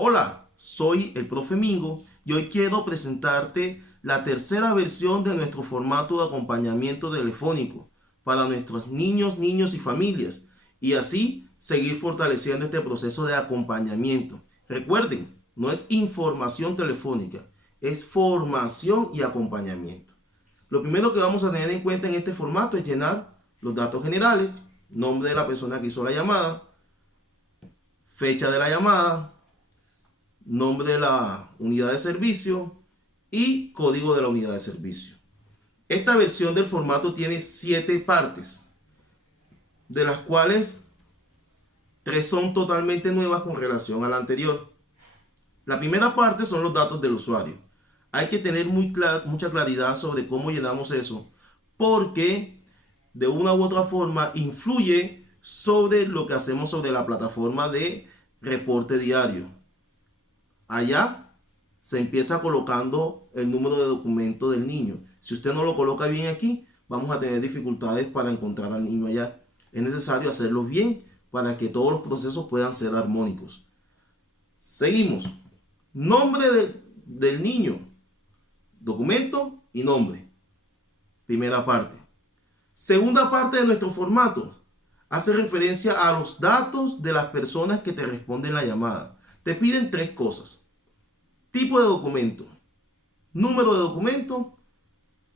Hola, soy el profe Mingo y hoy quiero presentarte la tercera versión de nuestro formato de acompañamiento telefónico para nuestros niños, y familias y así seguir fortaleciendo este proceso de acompañamiento. Recuerden, no es información telefónica, es formación y acompañamiento. Lo primero que vamos a tener en cuenta en este formato es llenar los datos generales, nombre de la persona que hizo la llamada, fecha de la llamada, nombre de la unidad de servicio y código de la unidad de servicio. Esta versión del formato tiene 7 partes, de las cuales 3 son totalmente nuevas con relación a la anterior. La primera parte son los datos del usuario. Hay que tener mucha claridad sobre cómo llenamos eso, porque de una u otra forma influye sobre lo que hacemos sobre la plataforma de reporte diario. Allá se empieza colocando el número de documento del niño. Si usted no lo coloca bien aquí, vamos a tener dificultades para encontrar al niño allá. Es necesario hacerlo bien para que todos los procesos puedan ser armónicos. Seguimos. Nombre del niño, documento y nombre. Primera parte. Segunda parte de nuestro formato hace referencia a los datos de las personas que te responden la llamada. Te piden 3 cosas: tipo de documento, número de documento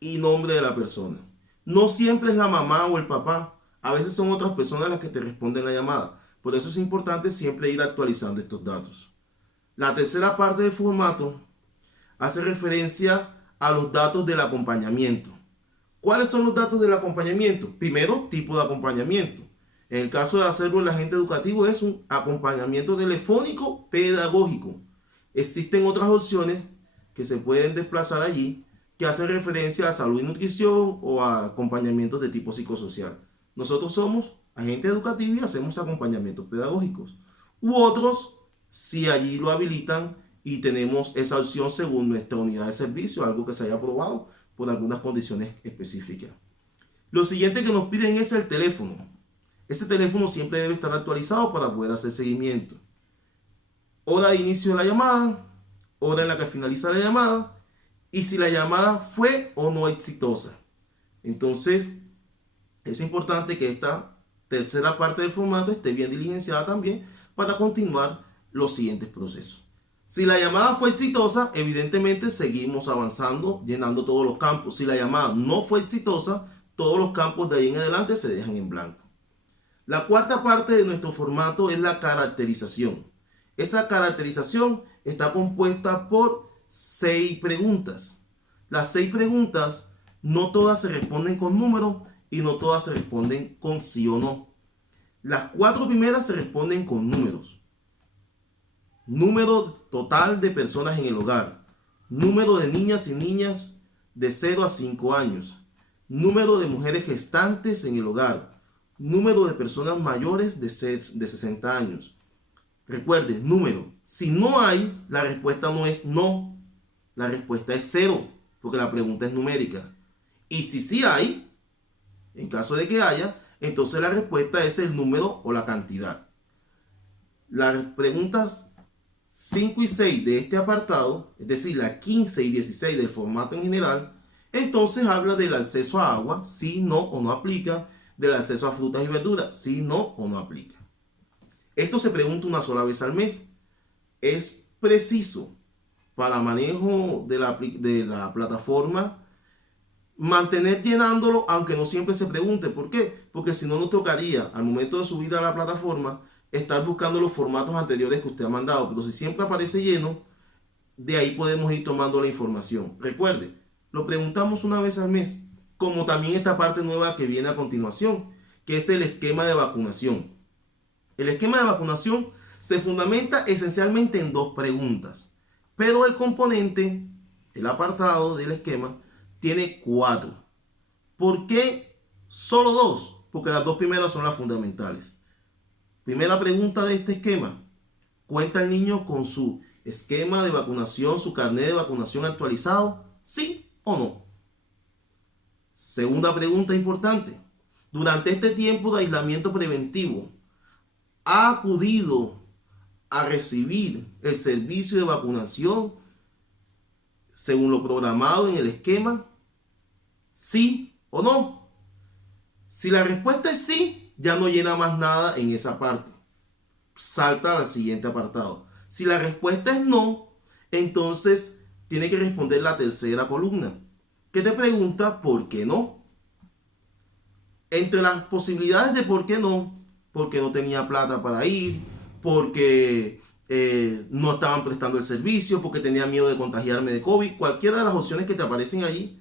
y nombre de la persona. No siempre es la mamá o el papá, a veces son otras personas las que te responden la llamada. Por eso es importante siempre ir actualizando estos datos. La tercera parte del formato hace referencia a los datos del acompañamiento. ¿Cuáles son los datos del acompañamiento? Primero, tipo de acompañamiento. En el caso de hacerlo el agente educativo es un acompañamiento telefónico pedagógico. Existen otras opciones que se pueden desplazar allí que hacen referencia a salud y nutrición o a acompañamientos de tipo psicosocial. Nosotros somos agentes educativos y hacemos acompañamientos pedagógicos. U otros, si allí lo habilitan y tenemos esa opción según nuestra unidad de servicio, algo que se haya aprobado por algunas condiciones específicas. Lo siguiente que nos piden es el teléfono. Ese teléfono siempre debe estar actualizado para poder hacer seguimiento. Hora de inicio de la llamada, hora en la que finaliza la llamada y si la llamada fue o no exitosa. Entonces, es importante que esta tercera parte del formato esté bien diligenciada también para continuar los siguientes procesos. Si la llamada fue exitosa, evidentemente seguimos avanzando, llenando todos los campos. Si la llamada no fue exitosa, todos los campos de ahí en adelante se dejan en blanco. La cuarta parte de nuestro formato es la caracterización. Esa caracterización está compuesta por 6 preguntas. Las 6 preguntas no todas se responden con números y no todas se responden con sí o no. Las 4 primeras se responden con números. Número total de personas en el hogar. Número de niñas y niñas de 0 a 5 años. Número de mujeres gestantes en el hogar. Número de personas mayores de 60 años. Recuerde, número. Si no hay, la respuesta no es no. La respuesta es 0, porque la pregunta es numérica. Y si sí hay, en caso de que haya, entonces la respuesta es el número o la cantidad. Las preguntas 5 y 6 de este apartado, es decir, las 15 y 16 del formato en general, entonces habla del acceso a agua, si no o no aplica, del acceso a frutas y verduras, si no o no aplica. Esto se pregunta una sola vez al mes. Es preciso para manejo de la plataforma mantener llenándolo, aunque no siempre se pregunte. ¿Por qué? Porque si no nos tocaría al momento de subir a la plataforma estar buscando los formatos anteriores que usted ha mandado. Pero si siempre aparece lleno, de ahí podemos ir tomando la información. Recuerde, lo preguntamos una vez al mes, como también esta parte nueva que viene a continuación, que es el esquema de vacunación. El esquema de vacunación se fundamenta esencialmente en 2 preguntas, pero el componente, el apartado del esquema, tiene 4. ¿Por qué solo 2? Porque las 2 primeras son las fundamentales. Primera pregunta de este esquema: ¿cuenta el niño con su esquema de vacunación, su carnet de vacunación actualizado? ¿Sí o no? Segunda pregunta importante: durante este tiempo de aislamiento preventivo, ¿ha acudido a recibir el servicio de vacunación según lo programado en el esquema? ¿Sí o no? Si la respuesta es sí, ya no llena más nada en esa parte. Salta al siguiente apartado. Si la respuesta es no, entonces tiene que responder la tercera columna, que te pregunta por qué no. Entre las posibilidades de por qué no, porque no tenía plata para ir, porque no estaban prestando el servicio, porque tenía miedo de contagiarme de COVID, cualquiera de las opciones que te aparecen allí,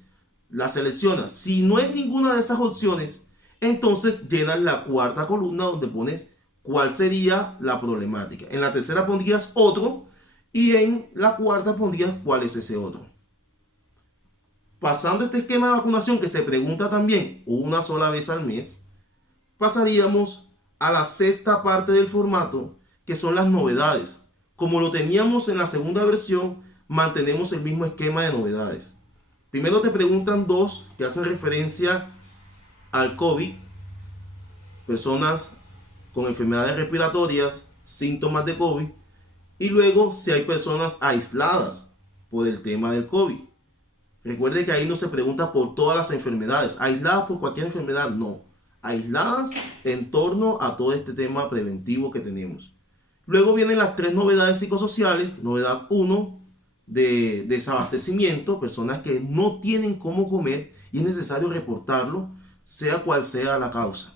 la seleccionas. Si no es ninguna de esas opciones, entonces llenas la cuarta columna donde pones cuál sería la problemática. En la tercera pondrías otro y en la cuarta pondrías cuál es ese otro. Pasando este esquema de vacunación que se pregunta también una sola vez al mes, pasaríamos a la sexta parte del formato, que son las novedades. Como lo teníamos en la segunda versión, mantenemos el mismo esquema de novedades. Primero te preguntan dos que hacen referencia al COVID, personas con enfermedades respiratorias, síntomas de COVID, y luego si hay personas aisladas por el tema del COVID. Recuerde que ahí no se pregunta por todas las enfermedades, aisladas por cualquier enfermedad, no, aisladas en torno a todo este tema preventivo que tenemos. Luego vienen las tres novedades psicosociales. Novedad 1, de desabastecimiento, personas que no tienen cómo comer y es necesario reportarlo, sea cual sea la causa.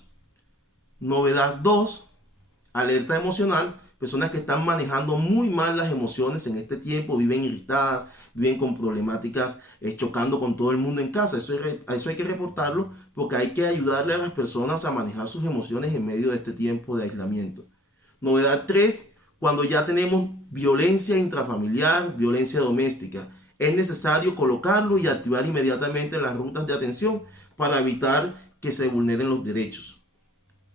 Novedad 2, alerta emocional, personas que están manejando muy mal las emociones en este tiempo, viven irritadas, viven con problemáticas, chocando con todo el mundo en casa. Eso hay que reportarlo porque hay que ayudarle a las personas a manejar sus emociones en medio de este tiempo de aislamiento. Novedad 3, cuando ya tenemos violencia intrafamiliar, violencia doméstica, es necesario colocarlo y activar inmediatamente las rutas de atención para evitar que se vulneren los derechos.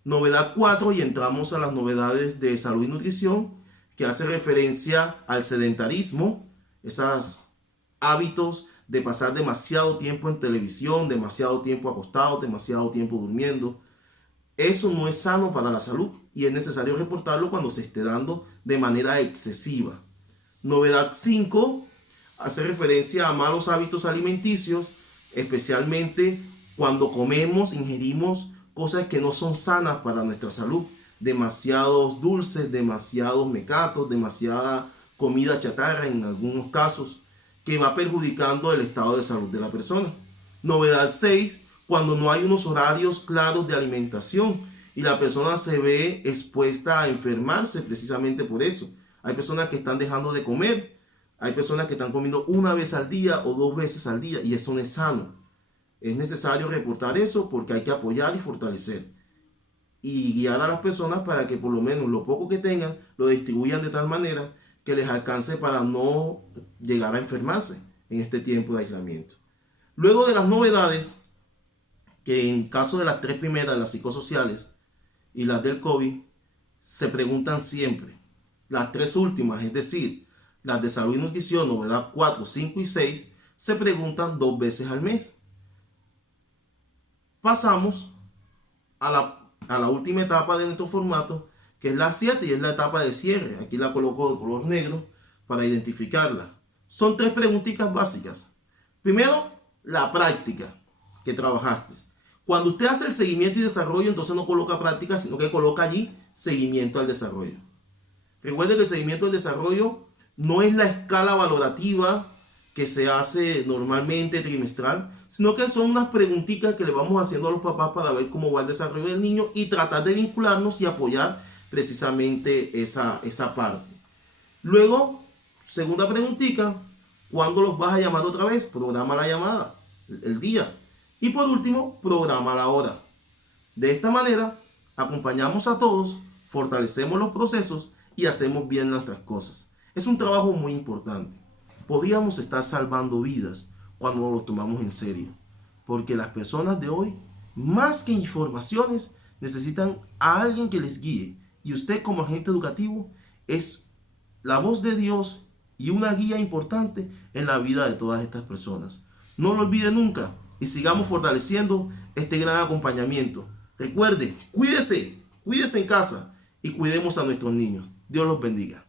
Novedad 4, y entramos a las novedades de salud y nutrición, que hace referencia al sedentarismo, esos hábitos de pasar demasiado tiempo en televisión, demasiado tiempo acostado, demasiado tiempo durmiendo. Eso no es sano para la salud y es necesario reportarlo cuando se esté dando de manera excesiva. Novedad 5 hace referencia a malos hábitos alimenticios, especialmente cuando comemos, ingerimos cosas que no son sanas para nuestra salud. Demasiados dulces, demasiados mecatos, demasiada comida chatarra en algunos casos, que va perjudicando el estado de salud de la persona. Novedad 6, cuando no hay unos horarios claros de alimentación y la persona se ve expuesta a enfermarse precisamente por eso. Hay personas que están dejando de comer, hay personas que están comiendo una vez al día o 2 veces al día y eso no es sano. Es necesario reportar eso porque hay que apoyar y fortalecer y guiar a las personas para que por lo menos lo poco que tengan lo distribuyan de tal manera que les alcance para no llegar a enfermarse en este tiempo de aislamiento. Luego de las novedades, que en caso de las tres primeras, las psicosociales y las del COVID, se preguntan siempre. Las tres últimas, es decir, las de salud y nutrición, novedad 4, 5 y 6, se preguntan 2 veces al mes. Pasamos a la última etapa de nuestro formato, que es la 7 y es la etapa de cierre. Aquí la coloco de color negro para identificarla. Son 3 preguntitas básicas. Primero, la práctica que trabajaste. Cuando usted hace el seguimiento y desarrollo, entonces no coloca práctica, sino que coloca allí seguimiento al desarrollo. Recuerde que el seguimiento al desarrollo no es la escala valorativa que se hace normalmente trimestral, sino que son unas preguntitas que le vamos haciendo a los papás para ver cómo va el desarrollo del niño y tratar de vincularnos y apoyar precisamente esa parte. Luego, segunda preguntita, ¿cuándo los vas a llamar otra vez? Programa la llamada, el día. Y por último, programa la hora. De esta manera, acompañamos a todos, fortalecemos los procesos y hacemos bien nuestras cosas. Es un trabajo muy importante. Podríamos estar salvando vidas cuando nos lo tomamos en serio. Porque las personas de hoy, más que informaciones, necesitan a alguien que les guíe. Y usted como agente educativo es la voz de Dios y una guía importante en la vida de todas estas personas. No lo olvide nunca y sigamos fortaleciendo este gran acompañamiento. Recuerde, cuídese en casa y cuidemos a nuestros niños. Dios los bendiga.